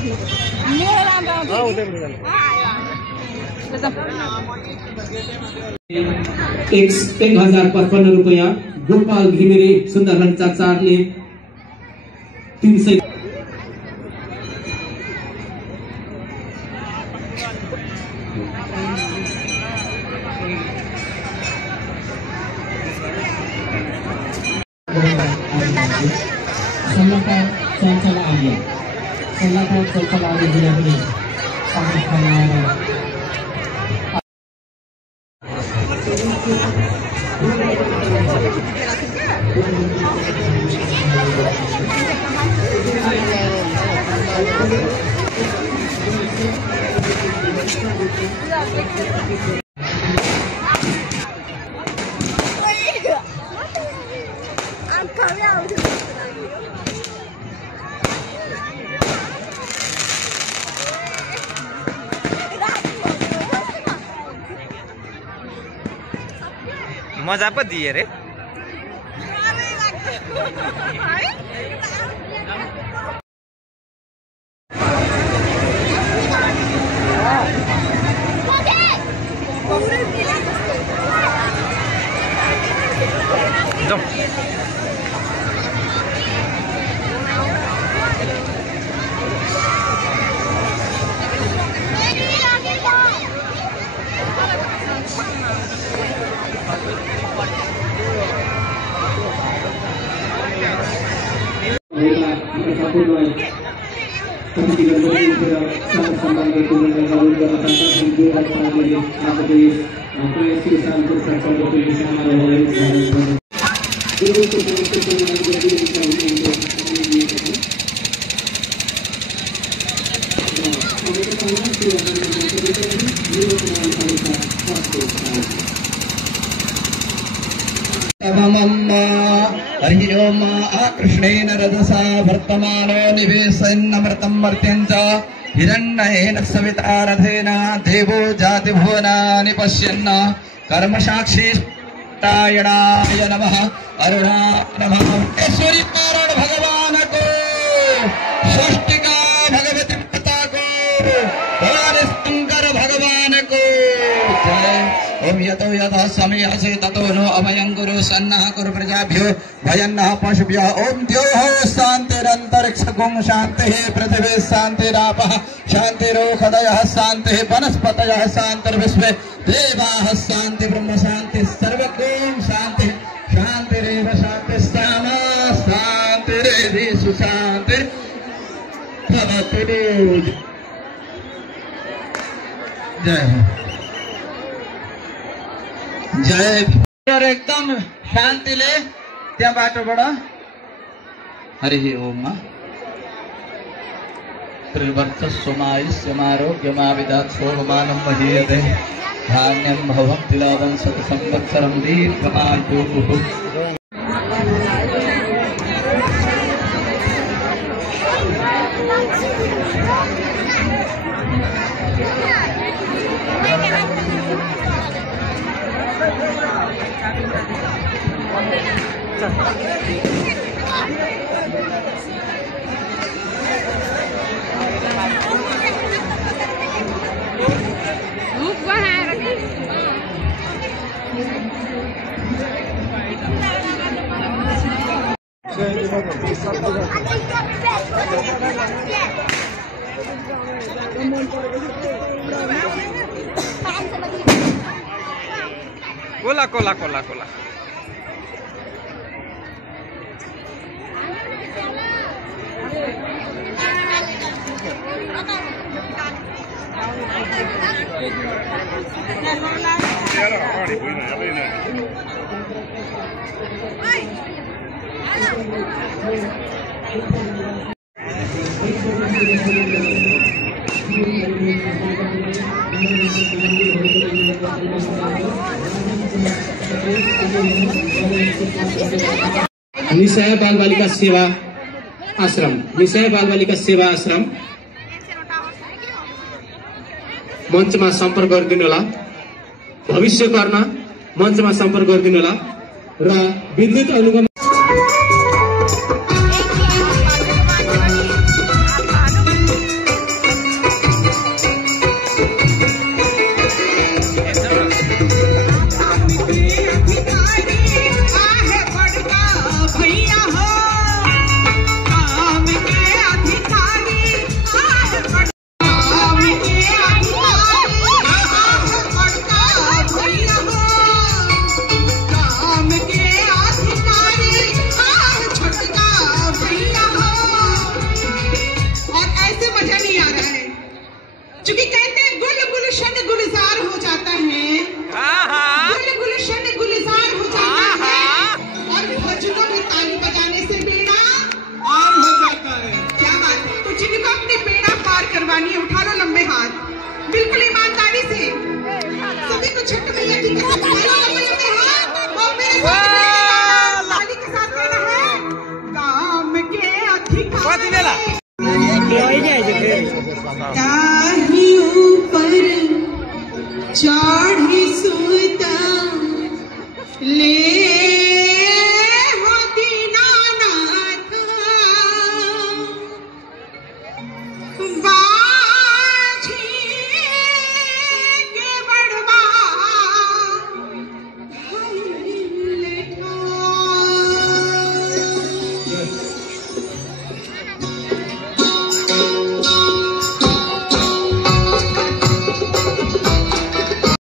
₹1055 Gopal Ghimire Sundarlal चाचारले 300 Selamat Cancala Alia. Selamat Cancala Alia ini sangat menarik. मजा पो दिए रे हरि ओम कृष्णेन रजसा वर्तमानो निवेशन्नमृतं मर्त्यञ्च हिरण्येन सविता रथेन देवो जाति भुवनानि पश्यन् कर्मसाक्षिष्टायणाय नमः अरुणा नमः ईश्वरी नारायण भगवान को सृष्टिका भगवती माता को भगवान शंकर भगवान को जय। ओम यतो यथा समयासे ततो नो अभयं गुरु सन्नः कुरु प्रजाभ्यो भयन्नः पशुभ्यः। ओम द्योः शान्तिरन्तरिक्षगुं शान्तिः पृथिवी शान्तिरापः शान्तिरोषधयः शान्तिः वनस्पतयः शान्तिर्विश्वे देवाः शान्ति ब्रह्म शान्ति सर्वगुं शान्ति शान्तिरेव शान्तिस्सामा शान्तिरेधि सुशान्तिर्भवतु। जय जय। और एकदम शांति ले त्या बाटोबाट हरि ओम त्रिवर्ष सोमायुष्यमारोग्यमाविदात् सोममानं महीयते धान्यं भवं तिलादं शत संवत्सरं दीर्घमायुः। कोला कोला कोला कोला निशय बाल बालिका सेवा आश्रम निशय बाल बालिका सेवा आश्रम मञ्चमा सम्पर्क गरिदिनु होला। भविष्य गर्न मञ्चमा सम्पर्क गरिदिनु होला र विद्युत अनुगमन चूंकि कहते हैं गुल गुलशन गुलजार हो जाता है, गुल गुलशन गुलजार हो जाता है, और भजनों में ताली बजाने से बेड़ा पार हो जाता है। क्या बात है। तो जिनको अपने बेड़ा पार करवानी है उठा लो लंबे हाथ, बिल्कुल ईमानदारी से सभी को छठ मैया की कसम उठा लो लंबे लंबे हाथ और मेरे साथ ताली के साथ कहना है, काम के अधिकारी ताही ऊपर जा